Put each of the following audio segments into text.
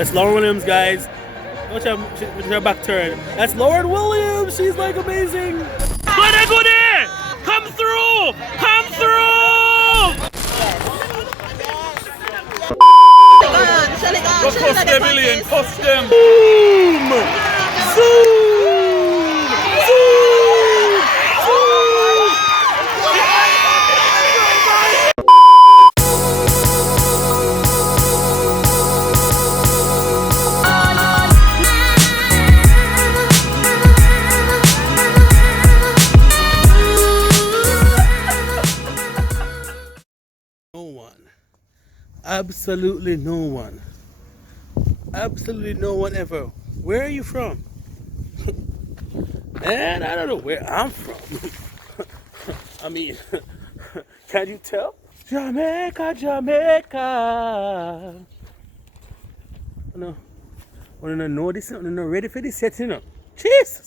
That's Lauren Williams, guys. Watch her back turn. That's Lauren Williams. She's like amazing. But I go there. Come through. Come through. Cost them million. Cost them. Boom. Zoom. Absolutely no one. Absolutely no one ever. Where are you from? And I don't know where I'm from. I mean, can you tell? Jamaica, Jamaica. No, I don't know this. I'm not ready for this yet, you know. Jesus.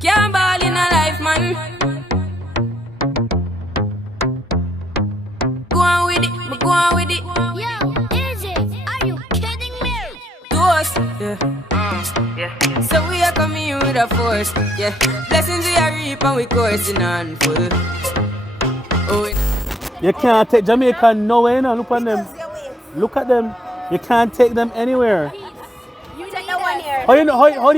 Can't ball in a life, man. Go on with it. Yo, Izzy, are you kidding me? To us, yeah. So we are coming in with a force, yeah. Blessings we are reap and we coursing on full. Oh, You can't take Jamaica nowhere, you know. Look at them. Look at them. You can't take them anywhere. You take the one here. How do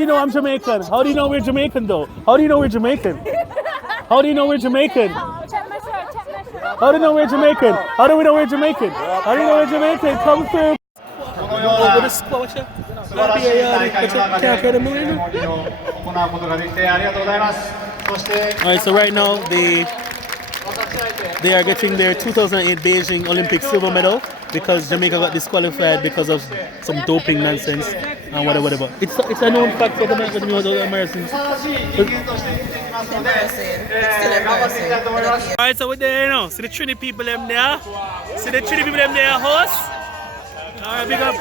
you know I'm Jamaican? How do you know we're Jamaican though? How do you know we're Jamaican? How do you know we're Jamaican? Check my shirt. How do you know we're Jamaican? How do we know we're Jamaican? How do you know we're Jamaican? Come through. Over the squash. Alright, so right now they are getting their 2008 Beijing Olympic silver medal because Jamaica got disqualified because of some doping nonsense and whatever. It's a known fact for the Americans. Alright, so we're there, you know. See the Trinity people them there. See the Trinity people them there, host. Alright, big up.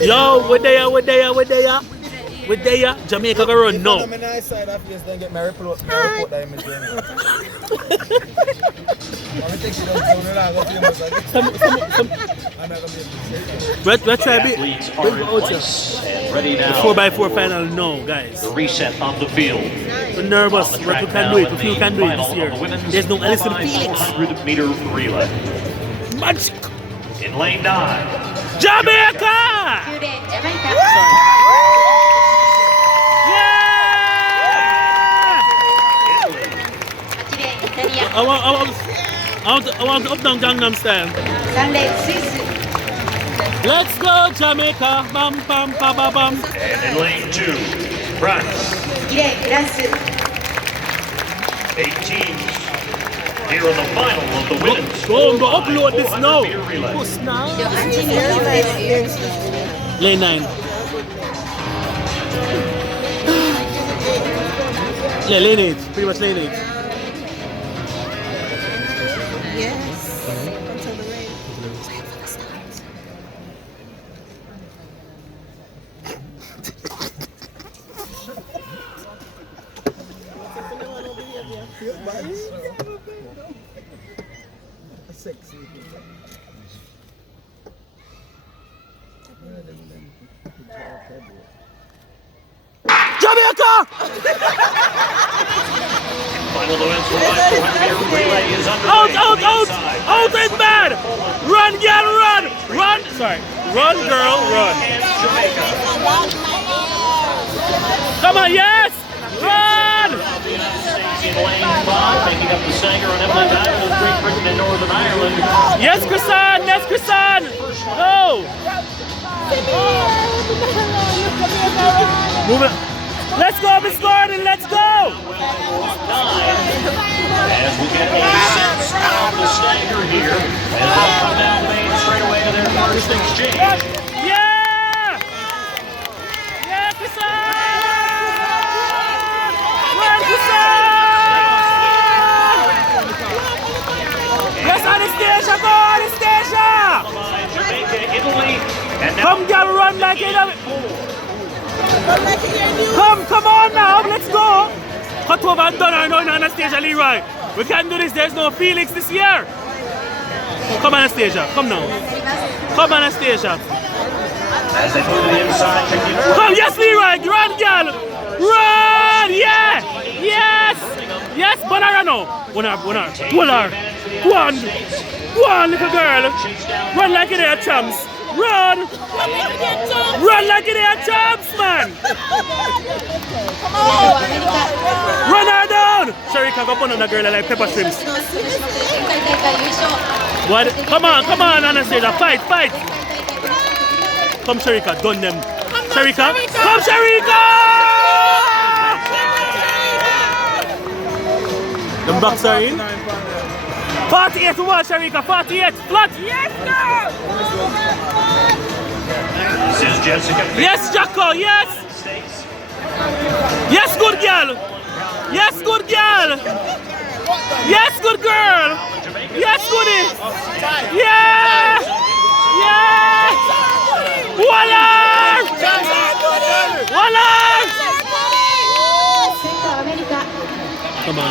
Yo, we're there. Jamaica go run now. Let's try a bit. The 4x4 final, no, guys. The reset on the field. We're nervous, but we can do it. We feel we can do it this year. There's no Alison Felix. 100-meter relay. Magic. In lane 9. Jamaica! I want up down Gangnam style. Let's go Jamaica, bam bam ba ba bam. And in lane 2, France. 8 teams here in the final of the women's. Go upload this now. Push now. Lane 9. Yeah, lane 8. Pretty much lane 8. Jamaica! Final events for 400-meter relay is underway. Out is bad! Run, girl, run! Run! Sorry. Run, girl, run. Jamaica. Come on, yes! Run! In lane 5, making up the Sanger and Emily Dyer of Great Britain and Northern Ireland. Yes, Chrisan! Yes, Chrisan! Go! Move it. Let's go, Miss Gordon, let's go! As we get a 6 on the Sanger here. first exchange. Yeah! Yeah, Kisan! Well, Kisan! Yes, Anastasia, go, Anastasia! Jamaica, Italy, and now Come, girl, run like it. Come on now, let's go. Cut over and done her now in Anastasia Leroy. We can't do this, there's no Felix this year. Come Anastasia, come now. Come Anastasia. as they move to the inside, checking in. Come, yes Leroy, run girl. Run, yeah. Yes. Yes, Bonarano. One her. One, little girl. Run like it are champs. Run! Run like it are champs, man! Run her down! Sharika, go put on the girl like pepper shrimps. What? Come on, Anastasia, fight! Come, Sharika, done them. Sharika! Come, Sharika! Them backs are in. 48 to 1, Sharika, 48, flat! Yes, girl! This is Jessica. Yes, Jacko, yes! Yes, good girl! Yes, good girl! Yes, good girl! Yes, goodie! Yeah! Yeah! Waller! Waller! Come on.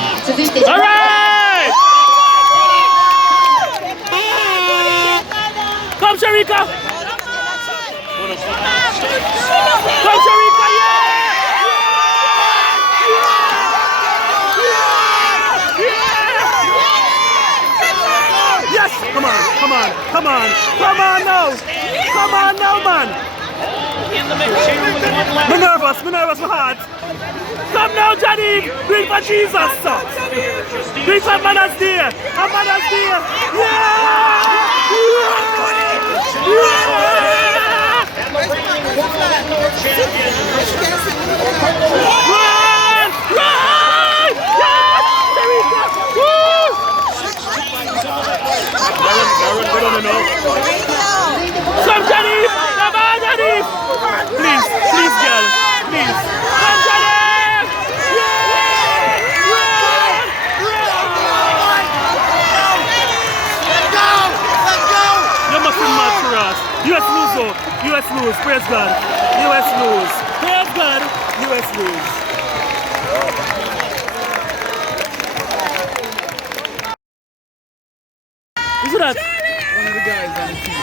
All right! Come, Sharika! Come, Sharika, yeah! Yes! Come on now, man! In the mix here with one left. Me nervous, my heart. Come now, Johnny! Do it for Jesus, sir! Do it for Mother's Day! On Mother's Day! Run! Yes! Sharika! Woo! Come, Johnny! Come on, Johnny! Please, girl. Please. Come, Johnny! You must be mad for us. US lose though. US lose. Praise God. US lose. Praise God. US lose. Who's that? One of the guys on the team.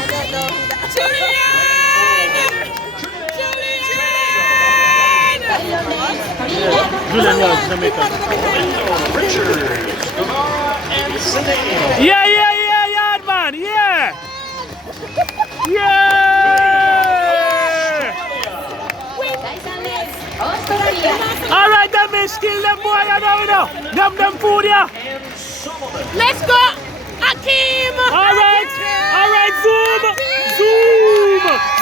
Julian was Jamaica. Richards, Gavar, and Sedan. Yeah, man. Yeah. All right, them is kill them boy, you know. Them food, yeah. Let's go, Akeem! All right, zoom.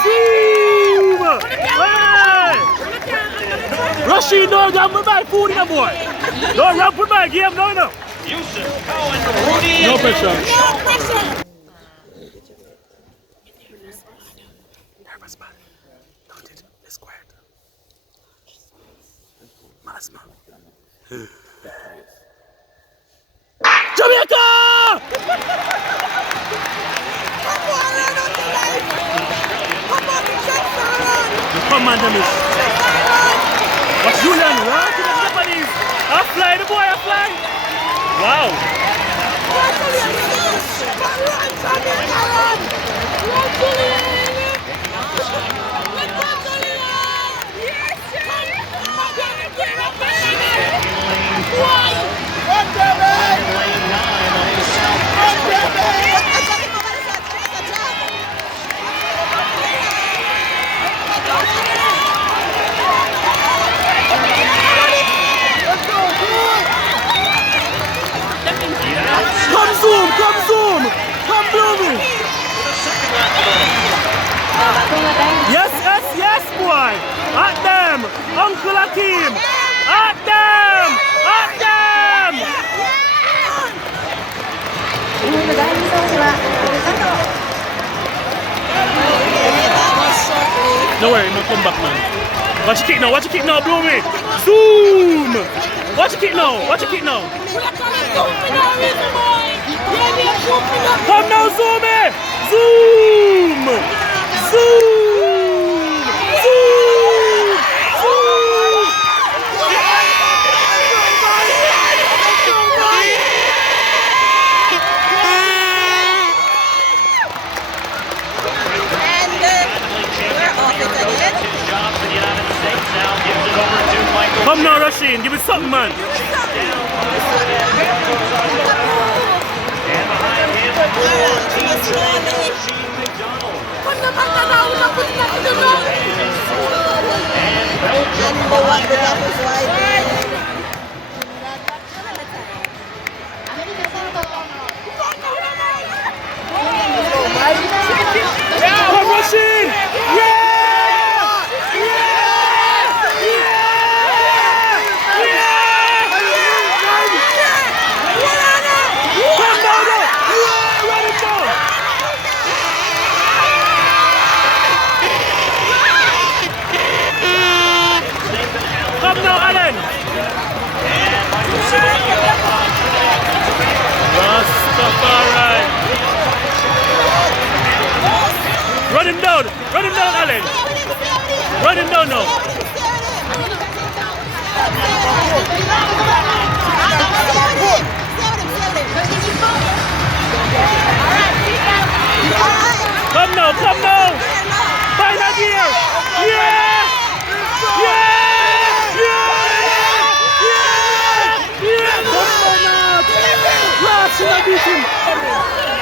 Hey. Rashid, no, don't put my food in the boy. Don't put my game, no. Yusuf, Cohen, Rudy, No and pressure. Nervous man. Don't it. It's quiet. Masma. Jamaica! Come on, Demis. What's Julian? Run to the Japanese. I fly, the boy, I fly. Wow. lane 9 on the south. Come zoom. Come moving. Yes, boy. At them. Uncle Akeem. At them. No worry, no come back, man. Watch your kick now, blow me. Zoom! Watch your kick now, Come now, zoom it! Zoom! Zoom! Zoom! Zoom! Come now, Rasheen, give me something, man. Come, Rasheen! Yeah! Come now, Allen! Rastafari! Run him down, Allen! Run him down now! Come now! Final gear! Yeah!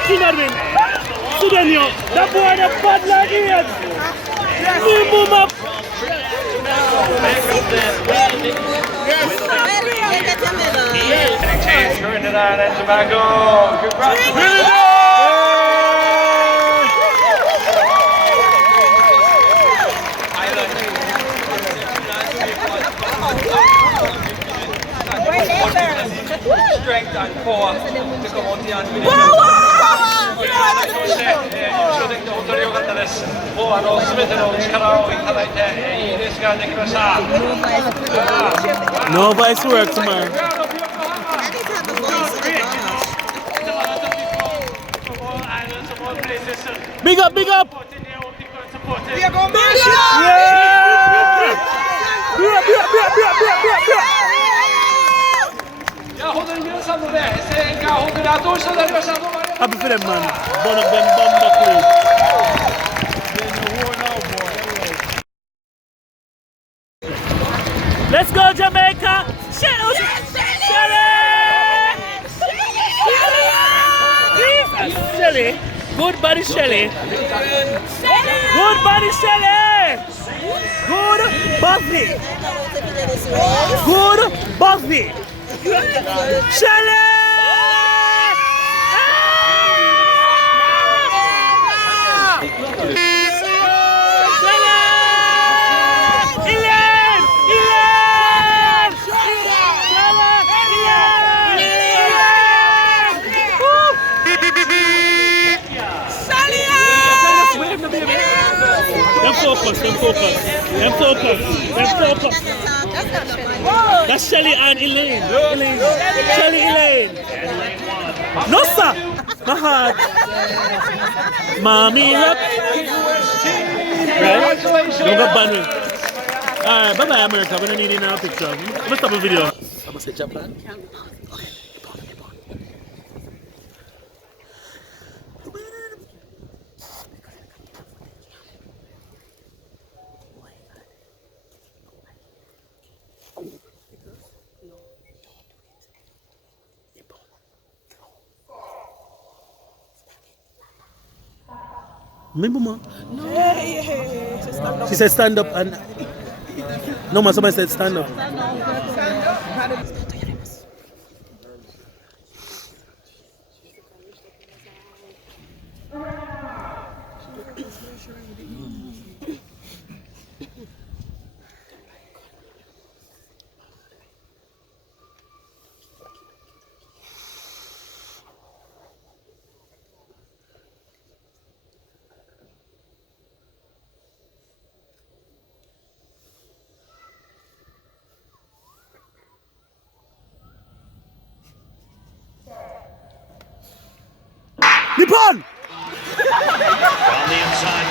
Kinarvin, Sudanio, that boy the bad like it. Boom up. Trinidad and Tobago, congratulations! Strength and power to come out here and finish. 印象的に本当に良かったです。もう全ての力をいただいていいレースができました。No voice works, man. Big up! We are going big up! Yeah! Happy for them, man. One of them bomber crew. Let's go, Jamaica! Shelly! Shelly! Good body, Shelly! Good body, Shelly! Good Buffy! Good Buffy! Shelly! Them focus. That's Shelly and Elaine. Shelly, Elaine. No, sir. My heart. Mommy, up. Right? Don't go ban me. Alright, bye-bye, America. We don't need any picture. Let's stop the video. I'm going to say Japan. Remember, ma? No. She said stand up and... No, ma, somebody said stand up. Nippon! On the inside,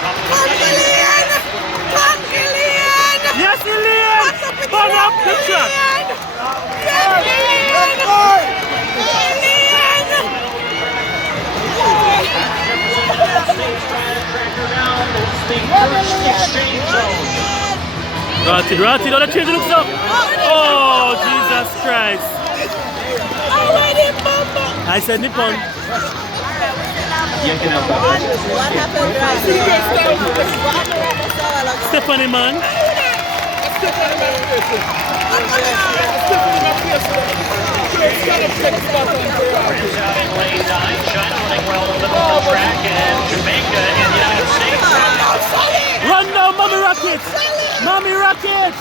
Yes, Ilian! Burn up the track! Rotted, on the change looks up! Oh, Jesus Christ! I said Nippon. What happened, Stephanie, man. Rams out in lane 9. China running well in the middle of the track, and Jamaica in the United States. Run now, Mommy Rocket! Mommy Rocket!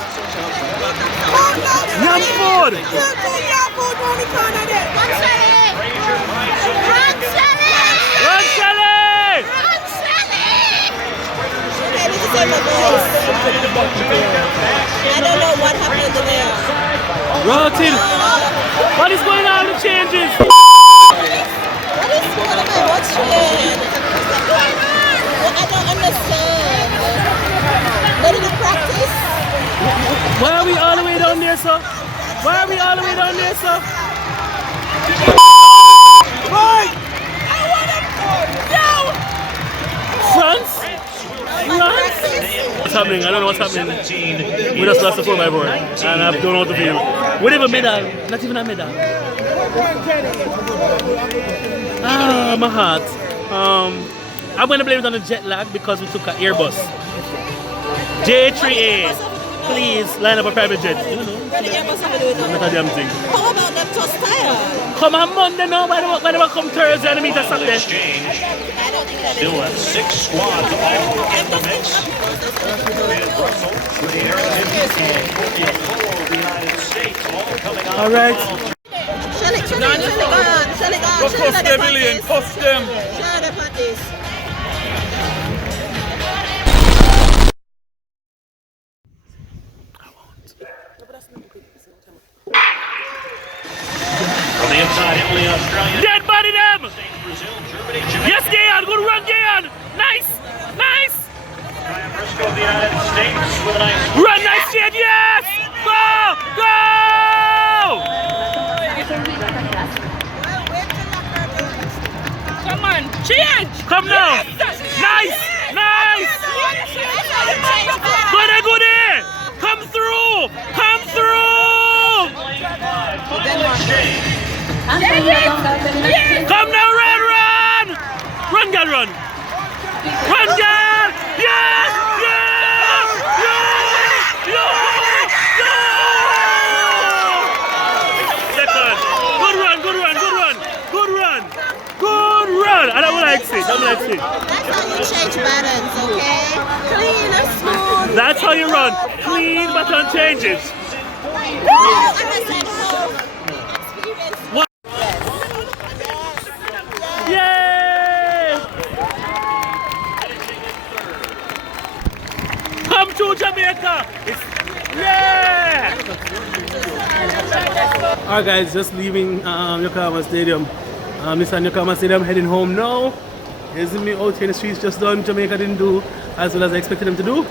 Yum food! Run, Shelly! I don't know what happened there. Rotted! What is going on with the changes? What is going on? What's changed? I don't understand. They didn't practice. Why are we all the way down there, sir? Why are we all the way down there, sir? Right! France? France? What's happening? I don't know what's happening. We just lost the 4x4 and I don't know what to feel. We didn't have a medal. Not even a medal. Ah, my heart. I'm going to blame it on the jet lag because we took an Airbus. J3A, please line up a private jet. You know, not a damn thing. How about them toast tire? Come on Monday now, why do I come Thursday and meet us Saturday? I don't think that is. Still 6 squads all in the mix. With Russell, with the Heritage, and Columbia for the United States, all coming out. All right. Shelly gone. Go cost them, Ilian, cost them. Shut up on this. From the inside, Italy, Australia, Dead body them! Brazil, Germany, Jamaica, Yes, Gayan, good run, Gayan! Nice! Nice! Ryan Briscoe of the United States with a nice Run, nice shit, yes! Go! Go! Come on, change! Come now! Nice! Nice! Good there! Come through! Come through! Come now, run! Run, girl, run! Run, girl! Yes! Yes! Yes! Yes! Yes! Second. Good run! I don't like it. That's how you change buttons, okay? Clean and smooth. That's how you run. Clean button changes. What? Yay! Come to Jamaica! Yeah! Alright guys, just leaving Yokohama Stadium. This is Yokohama Stadium, heading home now. Here's me out here in the streets, just done. Jamaica didn't do as well as I expected them to do.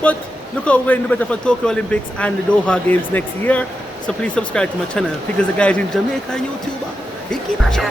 But look how we're going to do better for Tokyo Olympics and the Doha Games next year. So please subscribe to my channel because the guys in Jamaica YouTuber, they keep a show.